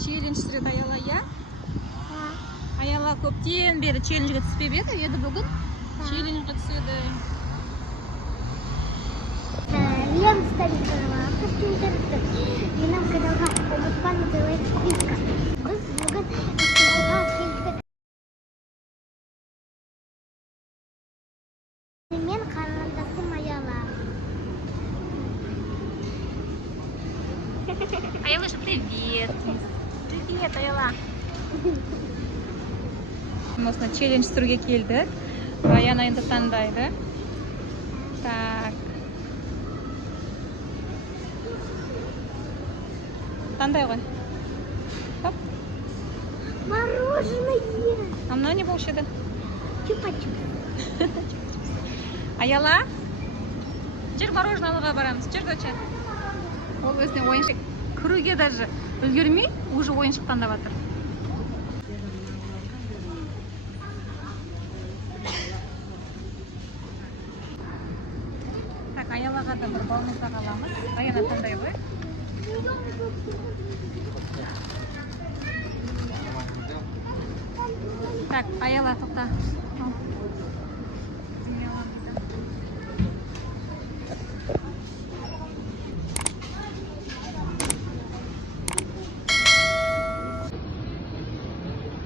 челлендж түсіреді Аяла, иә? Аяла көптен бері челленджге түспеп еді, бүгін челленджге түседі. Лем старикова, костюмдерді. Менің каналға ұмытпа называет списка. Біз бүгін фестивальға келдік. Мен қарындасым Аяла. Аялаша, привет! Привет, Аяла! Осына челлендж түсіруге келді. Раяна енді таңдайды. Так. Таңдай ғой. Хоп. Мороженое. А мынау не болушы еді? Чупа-чупс. Аяла, жүр мороженое алуға барамыз. Жүр, доча. Ол өзіне ойыншық кіруге даже үлгермей, уже ойыншық таңдап жатыр. Так, Аялаға да бір балмұздақ аламыз. Раяна таңдай ғой. Так, Аяла, тоқта.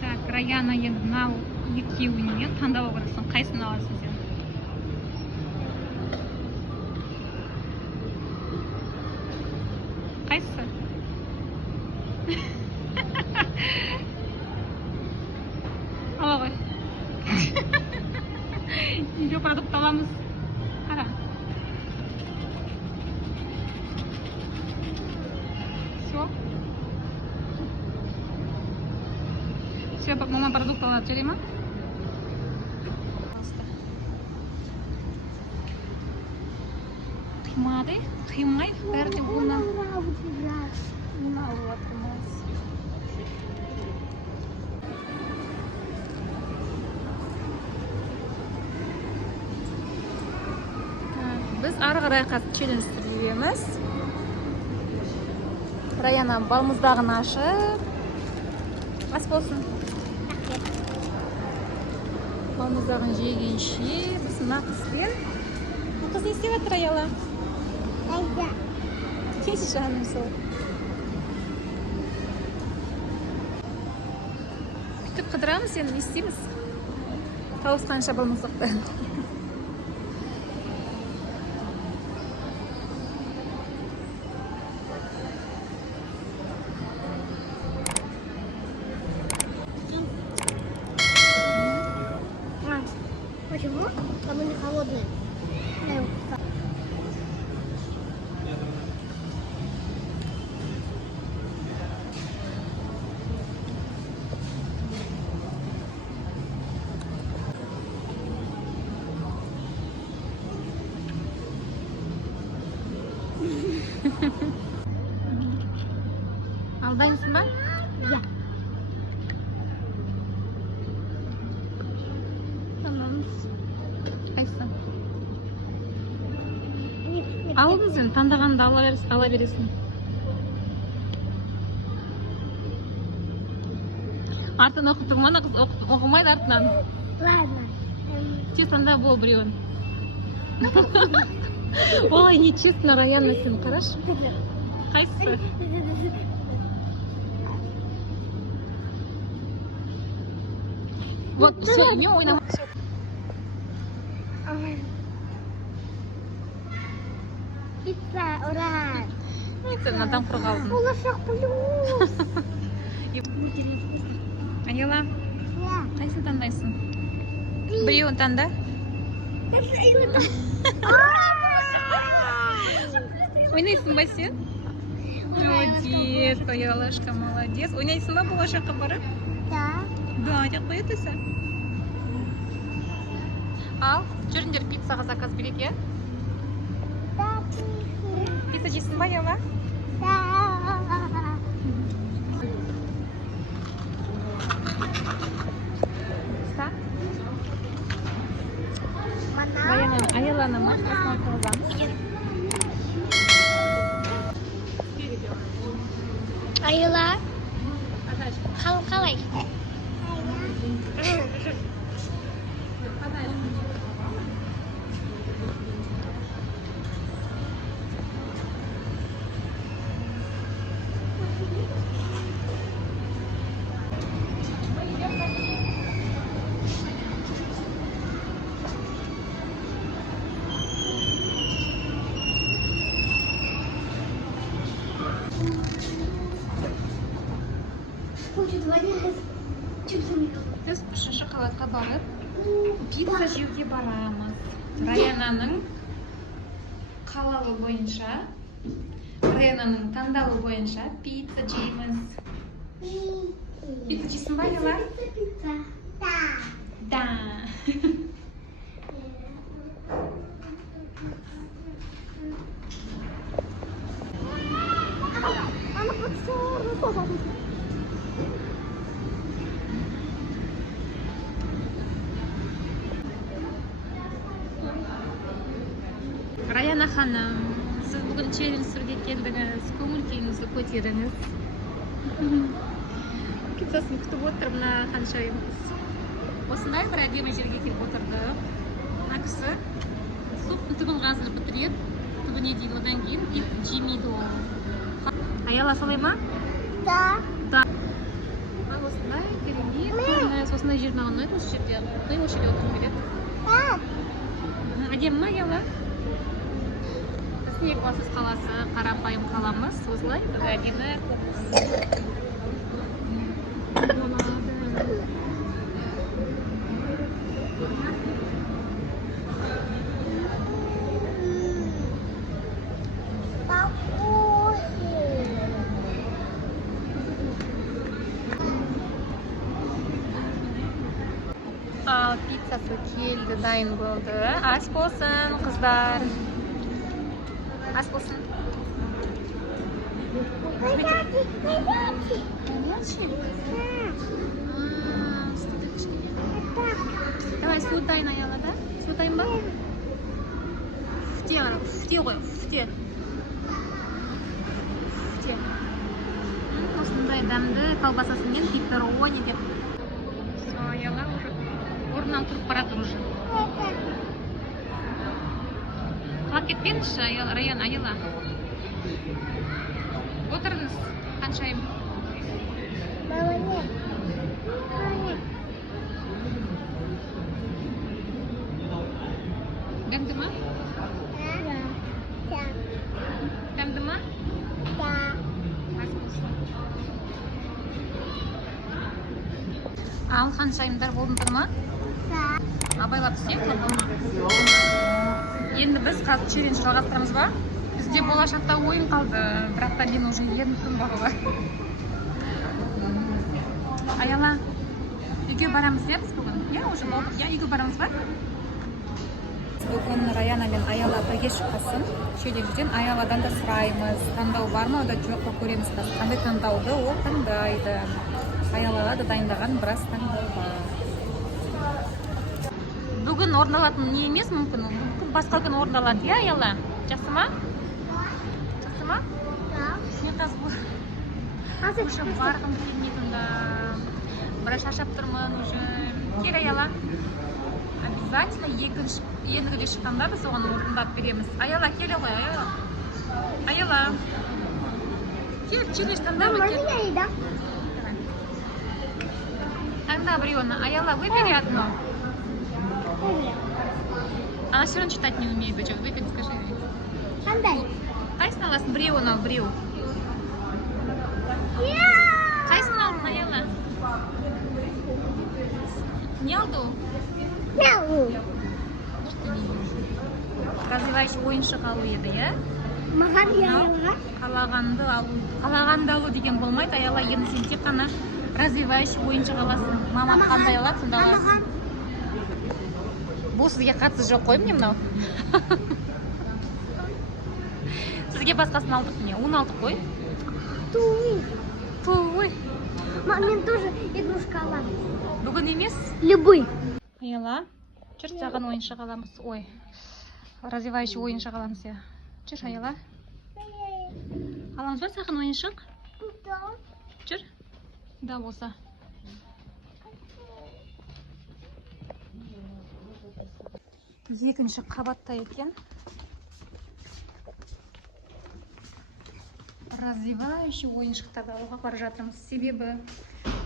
Так, Раяна енді мынау екеуінен таңдап аласың. Қайсысын аласың сен? Қайсысы? Ала ғой. Үйге продукт аламыз. Қара. Все. Все, мама продукт алады, жарай ма? Қимады, қимай, бәрі бұны. Бұны алып атырмыз. Біз ары қарай қатып челлендж түсіреміз. Раяна балмұздағын ашып. Ас болсын. Балмұздағын жегенше біз мына қызбен. Қыз не істеп жатыр, Аяла? Айда. Келші жаным сол. Күтіп қыдырамыз, енді не істейміз? Тауысқанша балмұздақты. Почему? Там они холодные. Алдайсың ба? Я. Қайсы? Алдың сен, таңдағанды ала бересің. Артын оқытың, мана қыз оқымайды артынан. Ладно. Тез таңда бол біреуін. Олай нечестно, Раяна, сен қарашы. Қайсысы? Вот, все, не ойнама. Пицца, ура! Сен адам құрғалдың. Болашақ плюс! Аяла, Я. қайсын таңдайсың? Біреуін таңда. Ойнайсың ба сен? Молодец, Аялашка, молодец. Ойнайсың ба болашаққа барып? Да. Да, деп қоятысы. Ал, жүріңдер пиццаға заказ берейік, е? Пицца жейсің ба, Аяла? Да. Аяланы машинасына отырғызамыз. Аяла. қалай? Хочет водить. Біз үшінші қаласқа барып, пицца жеуге барамыз. Раянаның қалауы бойынша, Раянаның таңдауы бойынша пицца жейміз. Пицца жейсің ба, Ела? Пицца. Да. Да. Она подсорна. Раяна ханым, сіз бүгін челлендж сүруге келдіңіз, көңіл күйіңізді көтеріңіз. Пиццасын күтіп отырмын, ханшайым. Осындай бір әдемі жерге келіп отырдық. Мына кісі соптың түбін қазір бітіреді, түбіне дейін одан кейін ет жемейді ол. Аяла солай ма? Да. Да. Осындай керемет, осындай жер маған ұнайды, осы жерде. Осы жерде отырғым келеді. Да. Әдемі ма, Аяла? Біздің екібастұз қаласы қарапайым қаламыз, осылай әдемі қоқыс. Ал пиццасы келді, дайын болды. Ас болсын, қыздар. Ас болсын. Давай су дайын, Аяла, да? Су дайын ба? Фте ғой, фте. Осындай дәмді колбасасымен пепперони деп. Аяла уже орнынан тұрып барады уже. Қалап кетпеңізші, Раяна, Аяла. Отырыңыз, ханшайым. Дәмді ма? Дәмді ма? Ас болсын. Ал ханшайымдар болдыңдар ма? Абайлап түсек бұл. Енді біз қазір челлендж жалғастырамыз ба? Бізде болашақта ойын қалды, бірақ та мен уже ерінтім бағыла. Аяла, үйге барамыз иә біз бүгін? Иә, уже болдық. Иә, үйге барамыз ба? Бүгін Раяна мен Аяла бірге шыққасын. Челленджден Аяладан да сұраймыз. Таңдау бар ма, ода жоқ па көреміз. Қандай таңдауды ол таңдайды. Аялаға да дайындаған біраз таңдау бар. Бүгін орындалатын не емес мүмкін? Мүмкін басқа күн орындалады, иә, Аяла? Жақсы ма? Жақсы ма? Да. Мен қазір уже барғым келмейді. Біраз шаршап тұрмын уже. Кел, Аяла. Обязательно ендігіде шыққанда біз оған орындап береміз. Аяла, кел ғой, Аяла. Аяла. Кел, челлендж таңдап Можно я еда? Таңда біреуін. Аяла, выбери одно. Она все равно читать не умеет. Выбери, скажи. Қандай? Қайсысын аласың? Біреуін ал, біреу. Қайсысын алдың, Аяла? Не алды ол? Развивающий ойыншық алу еді, иә? Маған Аяла. Қалағанды алу деген болмайды. Аяла, енді сен тек қана развивающий ойыншық аласың. Мама қандай алады, сонда аласың. Бұл сізге қатысы жоқ қой, міне мынау. Сізге басқасын алдық міне, оны алдық қой. Туй. Мен тоже игрушка аламын. Бүгін емес? Любой. Аяла, жүр саған ойыншық аламыз. Ой, развивающий ойыншық аламыз, иә. Жүр, Аяла. Аламыз ба саған ойыншық? Жүр. Да болса. Екінші қабатта екен. Развивающий ойыншықтарды алуға бара жатырмыз. Себебі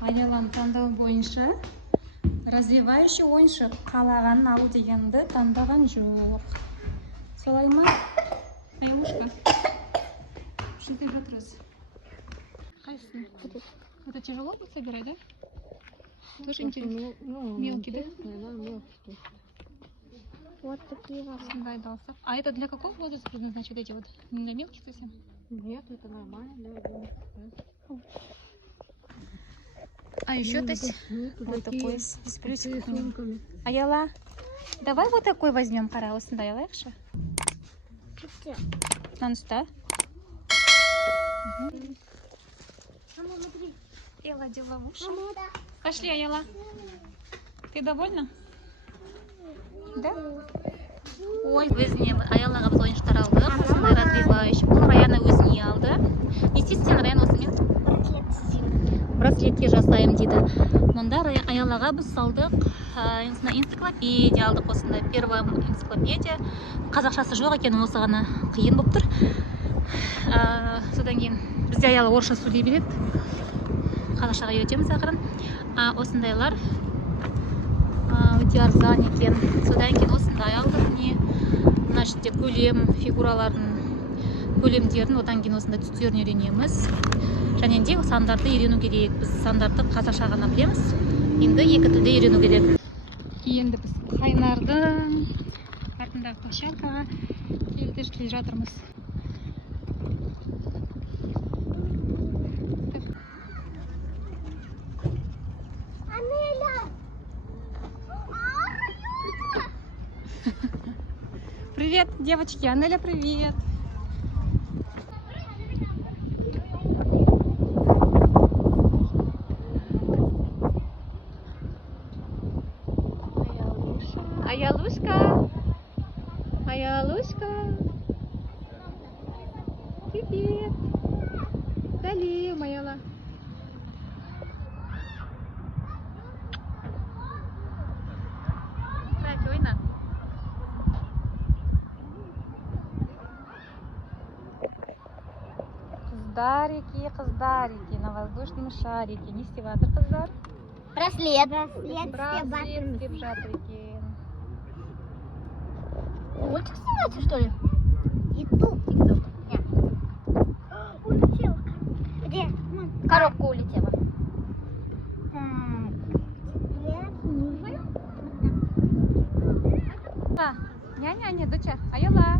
Аяланы таңдау бойынша развивающий ойыншық қалағанын алу дегенді таңдаған жоқ. Солай ма? Аялушка. Что ты жатырыз? Қайсысын? Это тяжело будет собирать, да? Тоже интересно. Мелкий, да? Вот такие вот. Да, да. А это для какого возраста предназначены эти вот? Не для мелких совсем? Нет, это нормально для ребенка. А еще то есть вот такой с с плюсиками. рисунками. Аяла, давай вот такой возьмем, пора. Осында Аялайықшы. Наныста. Мама, смотри. Ела дела уши. Мама, да. Пошли, Аяла. Ты довольна? Да? Ой, өзіне Аялаға біз ойыншықтар алдық. Осындай развивающий. Бұл Раяна өзіне алды. Не істейсің сен, Раяна, осымен? Браслетке жасайым дейді. Мұнда Аялаға біз салдық. Энциклопедия алдық осындай. Первая энциклопедия. Қазақшасы жоқ екен, осы ғана қиын болып тұр. Содан кейін бізде Аяла орысша сөйлей береді. Қазақшаға үйретеміз ақырын. Осындайлар өте арзан екен. Содан кейін осындай алдық. Мына жерде көлем фигуралардың көлемдерін, одан кейін осындай түстерін үйренеміз. Және де сандарды үйрену керек. Біз сандарды қазақша ғана білеміз. Енді екі тілде үйрену керек. Енді біз Қайнардың артындағы площадкаға келе жатырмыз. Анеля! Привет, девочки. Анеля, привет. Аялушка. Аялушка. Привет. Салим, Аяла. Кстати, ойна. Қыздарики, на воздушном шарике. Не істеп жатыр қыздар? Браслет. Браслет істеп жатыр екен. Мультик снимается, что ли? Ютуб. Нет. Улетела. Где? Коробка улетела. Так. Няня, доча, Аяла.